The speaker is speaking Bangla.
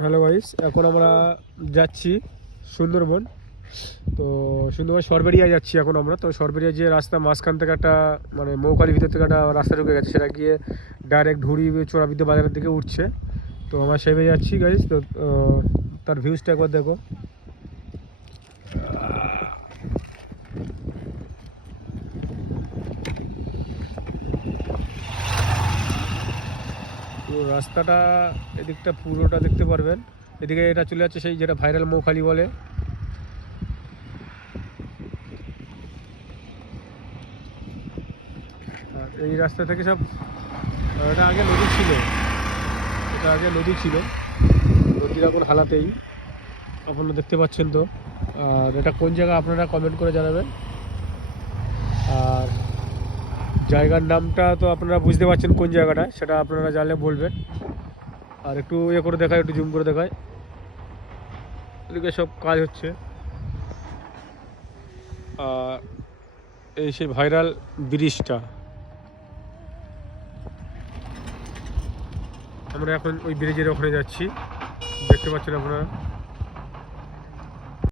হ্যালো গাইস, এখন আমরা যাচ্ছি সুন্দরবন। তো সুন্দরবন সরবেরিয়া যাচ্ছি এখন আমরা। তো সরবেরিয়া যে রাস্তা মাঝখান থেকে একটা মানে মৌখালির ভিতর থেকে একটা রাস্তা ঢুকে গেছে, সেটা গিয়ে ডাইরেক্ট ঢুড়ি চোরাবিদ্যা বাজারের দিকে উঠছে। তো আমরা সেভাবে যাচ্ছি গাইস। তো তার ভিউজটা একবার দেখো। তো রাস্তাটা এদিকটা পুরোটা দেখতে পারবেন। এদিকে এটা চলে যাচ্ছে সেই যেটা ভাইরাল মৌখালি বলে। আর এই রাস্তা থেকে সব এটা আগে নদী ছিল, এটা আগে নদী ছিল। নদীর এখন হালাতেই আপনারা দেখতে পাচ্ছেন। তো আর এটা কোন জায়গা আপনারা কমেন্ট করে জানাবেন। আর জায়গার নামটা তো আপনারা বুঝতে পারছেন কোন জায়গাটা, সেটা আপনারা জানলে বলবেন। আর একটু করে দেখায়, একটু জুম করে দেখায়। এদিকে সব কাজ হচ্ছে। আর এই সেই ভাইরাল ব্রিজটা, আমরা এখন ওই ব্রিজের ওখানে যাচ্ছি, দেখতে পাচ্ছেন আপনারা।